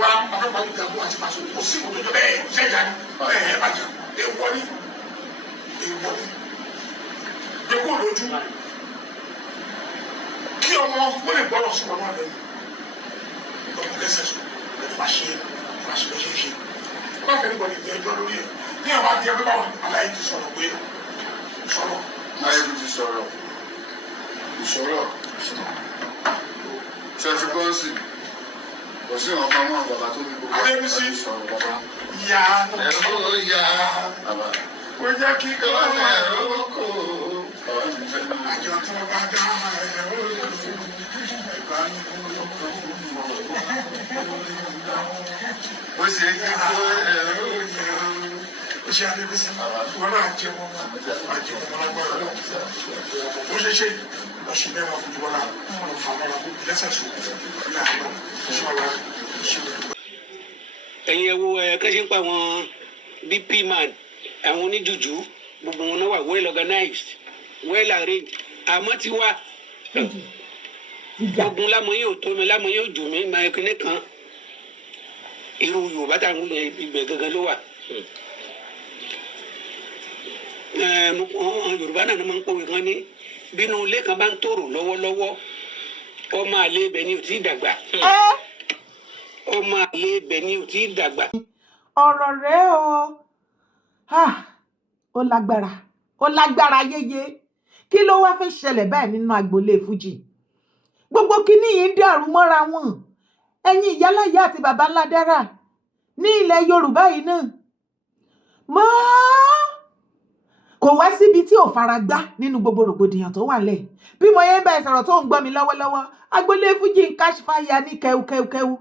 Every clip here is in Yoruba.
wa afẹ́ pàdé ìgbà àti pàṣẹ kò sí ìwọ́n tó jọ bẹ́ẹ̀ ṣe ìyá ni ẹ̀ bàjẹ́ èèwọ̀ ni èèwọ̀ lójú kí ọmọ wọ́n lè gbọ́dọ̀ sí ọmọ rẹ̀ lọ́kùn lẹ́sẹ̀ sọ fàṣẹ ṣe wọ́n fẹ́ nígbà nígbà ẹjọ́ lórí ẹ̀ ní àwọn àti ẹgbẹ́ báwọn aláyé ti sọ̀rọ̀ pé sọ̀rọ̀ ayé ti sọ̀rọ̀ ìṣòro ṣẹ́fí bọ́ǹsì kò sí ọ̀kan mọ́ bàbá tó ní gbogbo Adébísí sọ̀rọ̀ bàbá. ìyá ẹ̀rọ ìyá bàbá. ó jẹ́ kí ọmọ ẹ̀rọ kò àjọ tó bá dá ẹ̀rọ ó ṣe é kí kó ẹ̀rọ ìyá. ó ṣe Adébísí wọn náà jẹ wọn lágbára náà ó ṣe ṣe lọ́sùn bẹ́ẹ̀ wọn fojú bọ́lá wọn fà wọn kó lẹ́sẹ̀ sùn ní àná ṣọlá ìṣòro. ẹ̀yin ẹ wo kẹ́sí ń pa àwọn bp man àwọn oníjùjú gbogbo wọn náà wà well organized well arranged àmọ́ ti wá gbogbo lámọ̀yé ò tó mi lámọ̀yé ò jù mí máa kíní kan irú Yorùbá tá à ń gbìyànjú ibẹ̀ gangan ló wà. Yorùbá náà máa ń pòwe kan ní bínú ilé kan bá ń tòrò lọ́wọ́lọ́wọ́ ọmọ àlè ibẹ̀ ni ò tí ì dàgbà ọmọ àlè ibẹ̀ ni ò tí ì dàgbà. ọ̀rọ̀ rẹ̀ ó lágbára yéye kí ló wá fẹ́ ṣẹlẹ̀ báyìí nínú agboolé Fuji gbogbo kíní yìí dàrú mọ́ra wọn ẹ̀yin ìyáláyà àti bàbá ńlá dára ní ilẹ̀ Yorùbá yìí náà mọ́ kò wá síbi tí ò fara gbá nínú gbogbo rògbòdìyàn tó wà lẹ̀ bí mo yẹ bá ẹ sọ̀rọ̀ tó ń gbọ́ mi lọ́wọ́lọ́wọ́ agboolé Fuji ń káṣífàyà ní kẹwùkẹwùkẹwù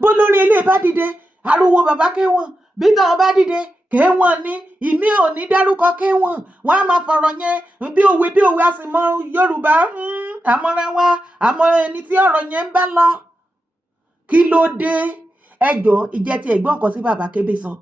bó lórí ilé bá dìde ariwo bàbá kéwọn bí táwọn bá dìde kéwọn ní ìmí ò ní dárúkọ kéwọn wọn á máa fọ̀rọ̀ yẹn bí òwe a sì mọ Yorùbá àmọ́ra wa àmọ́ ẹni tí ọ̀rọ̀ yẹn ń bá lọ kí ló dé ẹjọ́ ìjẹ́ ti ẹ̀gbọ́n kan sí bàbá kébé sọ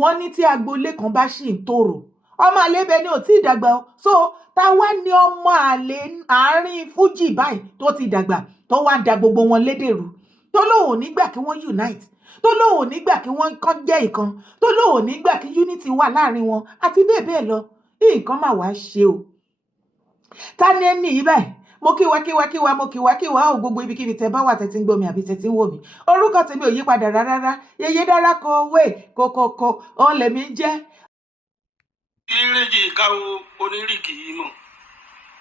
wọ́n ní tí agboolé kan bá ṣì ń tòrò ọmọ àlè ibẹ̀ ni ò tí ì dàgbà o so táwa ni ọmọ àlè àárín Fuji báyìí tó ti dàgbà tó wá da gbogbo wọn lédèrú tó lóun ò nígbà kí wọ́n unite tó lóun ò nígbà kí wọ́n kàn jẹ́ ìkan tó lóun ò nígbà kí unity wà láàrin wọn àti bẹ́ẹ̀ bẹ́ẹ̀ lọ nǹkan mà wá ṣe o ta ni ẹni yìí báyìí mo kíwa mo kíwa ó gbogbo ibikíbi tẹ bá wà tẹ ti ń gbọ́ mi àbí tẹ ti ń wò mí orúkọ tèmi ò yí padà rárá yeye dára kọ wé kókókó òun lèmi ń jẹ́. ìrèjì ká o onírìkì yìí mọ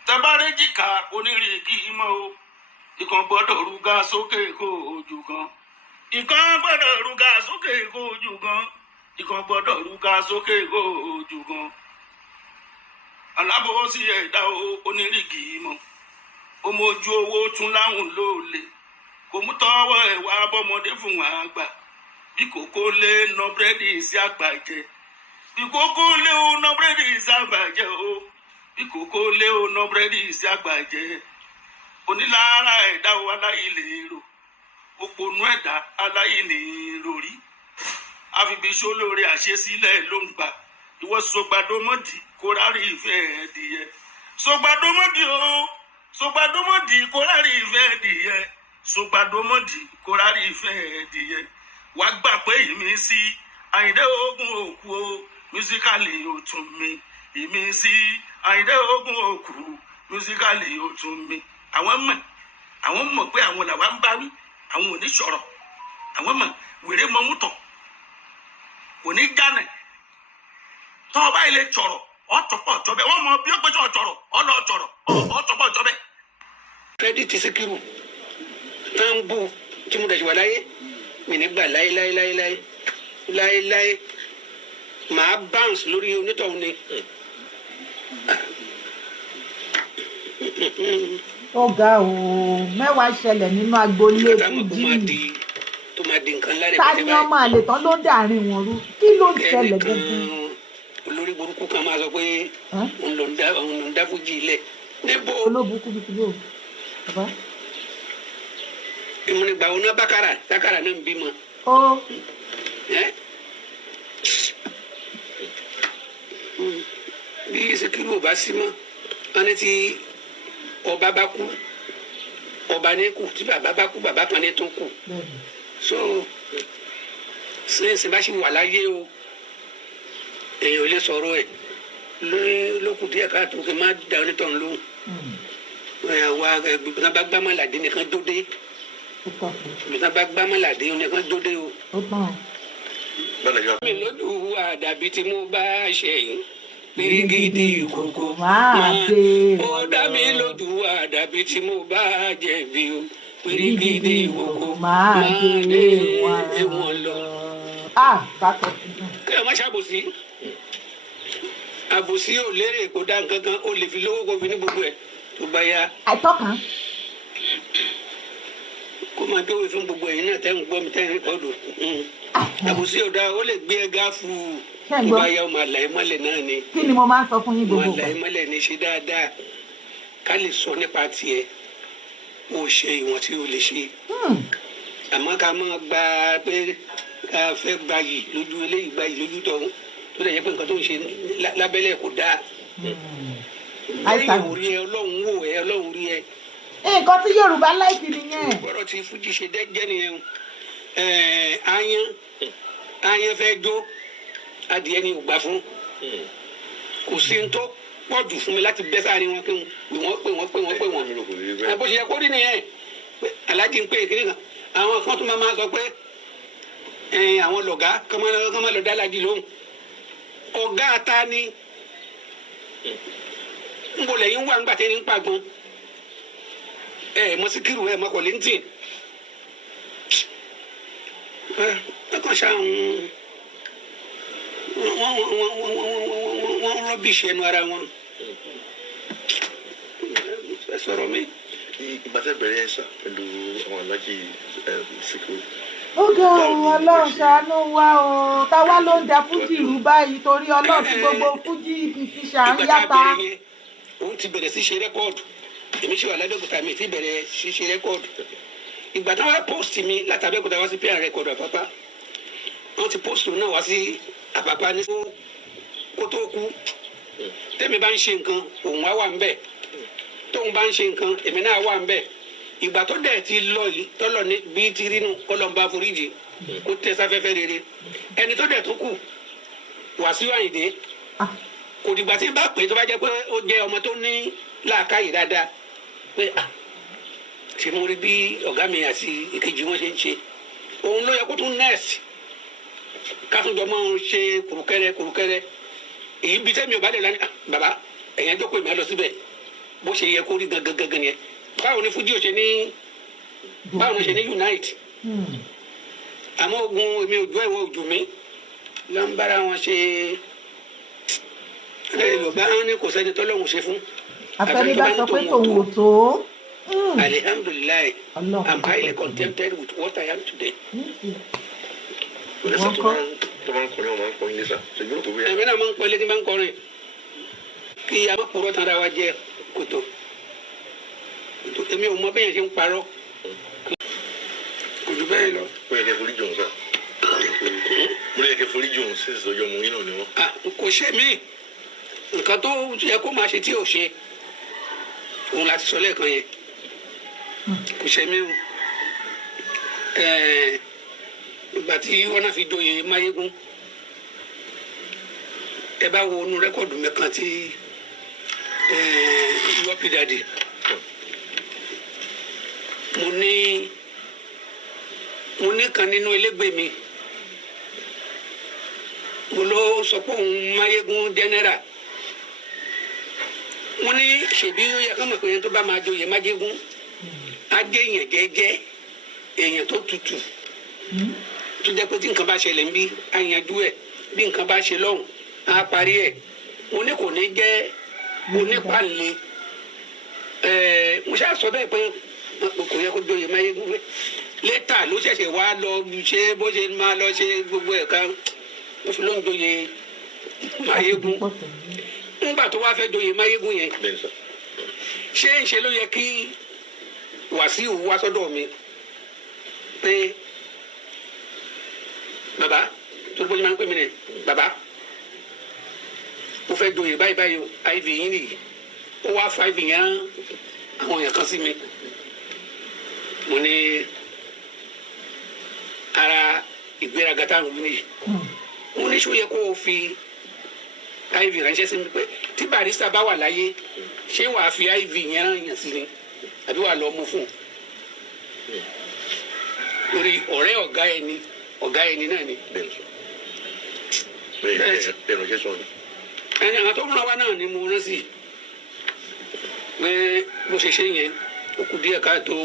tẹbárẹjì ká onírìkì yìí mọ o ìkan gbọ́dọ̀ rúgà sókè kó ojú kan ìkan gbọ́dọ̀ rúgà sókè kó ojú kan ìkan gbọ́dọ̀ rúgà sókè kó ojú kan alábọwọ sí ẹ̀dá onírìkì yìí mọ ọmọ ojú owó tún láwùn lóòlè kò mú tọwọ́ ẹ̀ wá bọ́mọdé fún wọn àgbà bí kòkó lé ná búrẹ́dì sí àgbà jẹ bí kòkó lé ó ná búrẹ́dì sí àgbà jẹ o bí kòkó lé ó ná búrẹ́dì sí àgbà jẹ onílára ẹ̀dá o aláìlè rò òpònú ẹ̀dá aláìlè rò rí àfibíṣó lórí àṣesílẹ̀ ló ń gbà ìwọ sọgbàdọmọdì kó rárí ìfẹ́ ẹ̀dìyẹ sọgbàdọmọdì o sọgbàdọmọdì kó rárí ìfẹ́ ẹ̀dìyẹ sọgbàdọmọdì kó rárí ìfẹ́ ẹ̀dìyẹ wàá gbà pé ìmísí Àyìndé Ògún òkú o mísíkàlì òtún mi ìmísí Àyìndé Ògún òkú mísíkàlì òtún mi àwọn mọ̀ pé àwọn làwa ń bá wí àwọn ò ní sọ̀rọ̀ àwọn mọ̀ wèrè mọ mútọ̀ kò ní gánà tọ́ ọba ilé sọ̀rọ̀ ọ̀tọ̀pọ̀ ọ̀tọ̀bẹ̀ wọ́n mọ bí ó péjọ ọ̀tọ̀rọ̀ ọlọ́ọ̀tọ̀rọ̀ ọ̀tọ̀pọ̀ ọ̀tọ̀bẹ̀. kírẹ́dìtì Síkírù náà ń bù tí mo dàjú wà láyé mi nígbà láéláé màá bounce lórí onítọ̀hún ni. ó ga o mẹ́wàá ṣẹlẹ̀ nínú agboolé Fuji tó máa di nǹkan lára ta ni ọmọ àlè tán ló ń dàárín wọn rú kí ló ń ṣẹlẹ̀ gbogbo. olórí burúkú kan máa sọ pé òun ló ń dá Fuji ilẹ̀ níbo. olóbùkún bíi ti bò bàbá. ìmúnigbà òun náà bákàrà náà ń bímọ. bí Síkírù ò bá sí mọ́ wọn ní tí ọba bá kú ọba ní kù tí bàbá bá kú bàbá kan ní tó kù so ṣe bá ṣì wà láyé o èèyàn ò lè sọ̀rọ̀ ẹ̀ lókùn díẹ̀ káàtó kí n má da onítọ̀ ń lóhùn wa gbẹ̀gbẹ̀ bá gbámọ̀ládé nìkan dóde gbẹ̀gbẹ̀ bá gbámọ̀ládé nìkan dóde o. mi lójú àdàbí tí mo bá ṣe yìí pírígìdì ìkòkò máa ó dá mi lójú àdàbí tí mo bá jẹ̀bi o pírígìdì ìkòkò máa dé wọn lọ. kí ẹ má ṣàbòsí àbòsí ò lérè kó dá nǹkan kan ó lè fi lówó kó fi ní gbogbo ẹ̀ tó bá yá. àìtọ́kàn. kó máa dówó fún gbogbo ẹ̀yin náà tẹ́ ń gbọ́ mi tẹ́ ń rìkọ́dù àbòsí ò dáa ó lè gbé ẹ gáfù tó bá yá ó máa là ẹ́ mọ́lẹ̀ náà ni. kí ni mo máa ń sọ fún yín gbogbo máa là ẹ́ mọ́lẹ̀ ní ṣe dáadáa ká lè sọ nípa tiẹ̀ ó ṣe ìwọ̀n tí ó lè ṣe àmọ́ ká máa gba pé ká fẹ́ gbayì lójú eléyìí gbayì lójú tọ̀hún tó lè yẹ pé nǹkan tó ń ṣe lábẹ́lẹ̀ kò dáa lẹ́yìn orí ẹ ọlọ́run wò ẹ ọlọ́run rí ẹ. nǹkan tí Yorùbá láìpẹ́ nìyẹn. ọ̀rọ̀ tí Fuji ṣe dẹ́jẹ́ nìyẹn ayan fẹ́ jó adìẹ ni ò gbà fún kò sí ní tó pọ̀ jù fún mi láti bẹ́ sáàrin wọn pé wọ́n pé wọ́n bó ṣe yẹ kó rí nìyẹn aláàjì ń pè é kiri kan àwọn kan tó máa sọ pé àwọn lọ̀gá kọ́ máa lọ dá aláàjì lóhùn ọ̀gá ta ni ń bọ̀ lẹ́yìn wà ńgbà tẹ́ni ń pàgbọ́n mọ síkírù mọ kò lẹ́ńtì kàn ṣá wọ́n rọ́bìṣì ẹnu ara wọn ẹ sọ̀rọ̀ mi. ìgbà tẹ́ bẹ̀rẹ̀ ẹ̀ ṣá pẹ̀lú àwọn aláàjì síkírù. ó ga òun Ọlọ́run ṣàánú wa o táwa ló ń da Fuji rú báyìí torí Ọlọ́run tí gbogbo Fuji musician ń yàtá. òun ti bẹ̀rẹ̀ sí ṣe rẹ́kọ̀dù èmi ṣe wà ládọ́gùtà mi ti bẹ̀rẹ̀ sí ṣe rẹ́kọ̀dù ìgbà táwọn post mi láti Abẹ́òkúta wá sí pr rẹ́kọ̀dù Àpápá wọ́n ti post náà wá sí Àpápá ní kó tó kú tẹ́mi bá ń ṣe nǹkan òun wá wà ń bẹ̀ tóun bá ń ṣe nǹkan èmi náà wà ń bẹ̀ ìgbà tó dẹ̀ ti lọ yìí tọ́lọ̀ ní bí ti rínú kọ́lọ́mbà foríjì kó tẹ sáfẹ́fẹ́ rere ẹni tó dẹ̀ tó kù Wàsíù Àyìndé kò dìgbà tí n bá pè tó bá jẹ́ pé ó jẹ́ ọmọ tó ní làákàyè dáadáa pé ṣe mo rí bí ọ̀gá mi àti ìkejì wọn ṣe ń ṣe òun ló yẹ kó tún nẹ́ẹ̀sì ká tún jọ mọ́ ṣe kùrùkẹ́rẹ́ èyí bí tẹ́mi ò bá lè lọ ní bàbá ẹ̀yẹn jókòó ìmọ̀ ẹ lọ síbẹ̀ bó ṣe yẹ kó rí gangan yẹn báwo ni Fuji ò ṣe ní báwo ni ṣe ní unite àmọ́ ogun èmi òjò ẹ̀wọ̀ òjò mi ló ń bára wọn ṣe Yorùbá ní kò sẹ́ni tọ́lọ́hún ṣe fún. àfẹnibà sọ pé tòun ò tó. Alhamdulillah, I'm highly contented with what I am today. Lẹ́sà tó máa ń kọrin ọmọ ń kọrin lẹ́sà ṣègbè tó wíyà. Ẹ̀mí náà máa ń kọ́ létí máa ń kọrin kí a máa purọ́ tán ara wa jẹ kòtò. Èmi ò mọ bẹ́ẹ̀ ṣe ń parọ́. Kò jù bẹ́ẹ̀ lọ. Ó yẹ kẹ́ forí jòun sá. Mo lè kẹ́ forí jòun sí ìsọjọ́ mu yín náà ni wọ́n. Kò ṣe mí. Nǹkan tó yẹ kó máa ṣe tí ò ṣe. Òun láti sọ lẹ́ẹ̀kan yẹn. Kò ṣe mí o. Ìgbà tí wọ́n náà fi joyè Máyégún. Ẹ bá wo inú rẹ́kọ̀dù mẹ́kan tí Yọ̀pì Dàdì. Mo ní kan nínú elégbè mi. Mo ló sọ pé òun Máyégún jẹ́nẹ́rà. Mo ní ṣèbí ó yẹ ká mọ̀ pé ẹni tó bá máa joyè Máyégún á jẹ́ èèyàn jẹ́jẹ́ èèyàn tó tutù tó jẹ́ pé tí nǹkan bá ṣẹlẹ̀ ń bí á yanjú ẹ̀ bí nǹkan bá ṣe lọ́hùn á parí ẹ̀ mo ní kò ní jẹ́ onípàlẹ̀ mo ṣáà sọ bẹ́ẹ̀ pé kò yẹ kó joyè Máyégún pé lẹ́tà ló ṣẹ̀ṣẹ̀ wá lọ ṣe bó ṣe máa lọ ṣe gbogbo ẹ̀ kan ó fi ló ń joyè Máyégún nígbà tó wá fẹ́ joyè Máyégún yẹn ṣé ń ṣe ló yẹ kí Wàsíù wá sọ́dọ̀ mi pé bàbá tó bójú máa ń pè mí nẹ bàbá mo fẹ́ joyè báyìí o iv yín nìyí ó wá fa iv yẹn àwọn èèyàn kan sí mi mo ní ìgbéraga táwọn mú yìí mo ní ṣó yẹ kó o fi iv ránṣẹ́ sí mi pé tí Barrister bá wà láyé ṣé wàá fi iv yẹn rán yàn sí ni àbí wàá lọ mú fún un torí ọ̀rẹ́ ọ̀gá ẹni náà ni. bẹ́ẹ̀ ránṣẹ́ sọ ni. ẹni àwọn tó ń rán wa náà ni mo rán sí pé bó ṣe ṣe yẹn ó kù díẹ̀ káàtó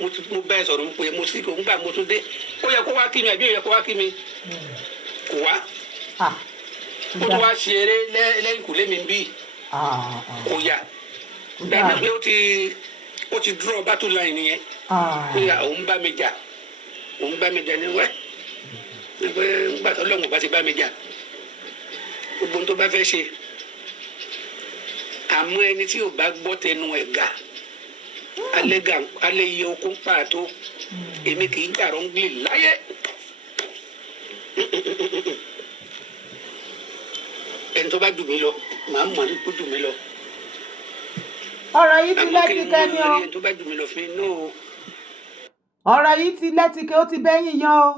mo bá ẹ sọ̀rọ̀ pé mo sì kò ń gbà mo tún dé ó yẹ kó wá kí mi àbí ó yẹ kó wá kí mi kò wá ó tún wá ṣe eré lẹ́yìn kò lé mi bí kò yá dáná pé ó ti draw battle line nìyẹn pé òun bá mi jà ní wẹ́ pé nígbà tó lọ́wọ́ bá ti bá mi jà gbogbo tó bá fẹ́ ṣe àmọ́ ẹni tí ò bá gbọ́ tẹnu ẹ̀ ga alẹ́ iye okun pàtó èmi kì í gbàrọ̀ ń gbé láyé ẹni tó bá dùn mí lọ màá mọ̀ ní kó dùn mí lọ. ọ̀rọ̀ yìí ti lẹ́tìkẹ́ ni o. ẹni tó bá dùn mí lọ fún inú o. ọ̀rọ̀ yìí ti lẹ́tìkẹ́ ó ti bẹ́yìn yan o.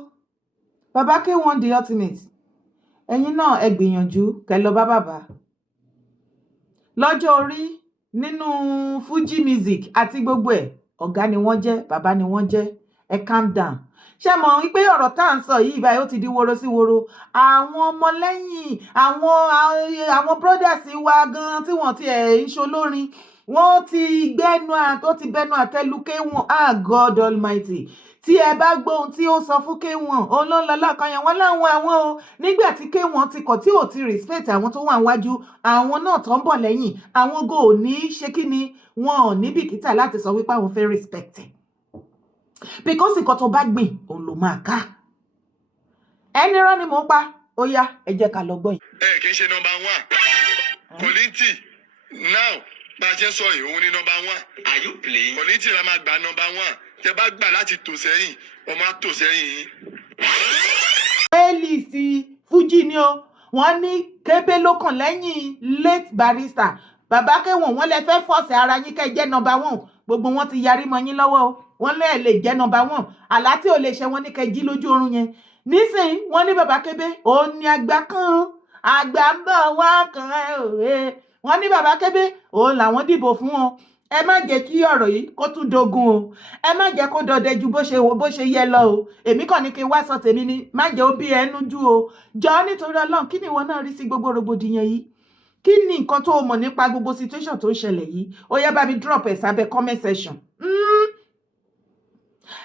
bàbá K1 the ultimate ẹ̀yin náà ẹ gbìyànjú kẹ́ lọ bá bàbá lọ́jọ́ orí nínú Fuji music àti gbogbo ẹ̀ ọ̀gá ni wọ́n jẹ́ bàbá ni wọ́n jẹ́ ẹ calm down ṣé mọ̀ wípé ọ̀rọ̀ tá à ń sọ yìí báyìí ó ti di woro sí woro àwọn ọmọlẹ́yìn àwọn brothers wa gan tí wọ́n ti ẹ̀ ń ṣolórin wọ́n ti bẹnu àtẹ́lu K1 God Almighty tí ẹ bá gbọ́ ohun tí ó sọ fún K1 òun ló ń lọ lọ́kàn yẹn wọ́n láwọn àwọn o nígbà tí K1 ti kọ̀ tí ò ti respect àwọn tó wà wájú àwọn náà tó ń bọ̀ lẹ́yìn àwọn go ò ní ṣe kí ni wọn ò ní bìkítà láti sọ wípé àwọn fẹ́ respect ẹ̀ because nǹkan tó bá gbìn òun ló máa ká ẹni rán ni mò ń pa ó yá ẹ jẹ́ ká lọ gbọ́ yìí. kì í ṣe number 1 Kollington now bá a ṣe ń sọ yìí òun ni number 1. Are you playing? Kollington la máa gba number 1 tẹ bá gbà láti tò sẹ́yìn ọmọ á tò sẹ́yìn yìí. playlist Fuji ni o wọ́n ní kébé ló kàn lẹ́yìn late Barrister bàbá K1 wọ́n lè fẹ́ fọ́ọ̀sì ara yín kẹ́ jẹ́ number 1 gbogbo wọn ti yarí mọ́ yín lọ́wọ́ o wọ́n lè jẹ́ number 1 àlá tí ò lè ṣe wọ́n ní kẹ́ jí lójú oorun yẹn nísìnyí wọ́n ní bàbá kébé òun ni àgbà kan àgbà ń bọ̀ wá kan òwe wọ́n ní bàbá kébé òun làwọn dìbò fún wọn ẹ má jẹ́ kí ọ̀rọ̀ yìí kó tún dogun o ẹ má jẹ́ kó dọdẹ ju bó ṣe yẹ lọ o èmi kàn ní kí n wá sọ tèmi ni má jẹ́ ó bí ẹnu jú o jọ nítorí Ọlọ́run kí ni ìwọ náà rí sí gbogbo rògbòdìyàn yìí kí ni nǹkan tó o mọ̀ nípa gbogbo situation tó ń ṣẹlẹ̀ yìí ó yá bá mi drop ẹ̀ sábẹ́ comment section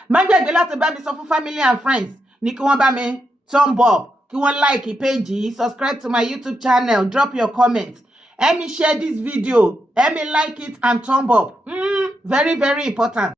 má gbàgbé láti bá mi sọ fún family and friends ní kí wọ́n bá mi thumb up kí wọ́n like page yìí subscribe to my YouTube channel drop your comments let me share this video let me like it and thumb up very very important.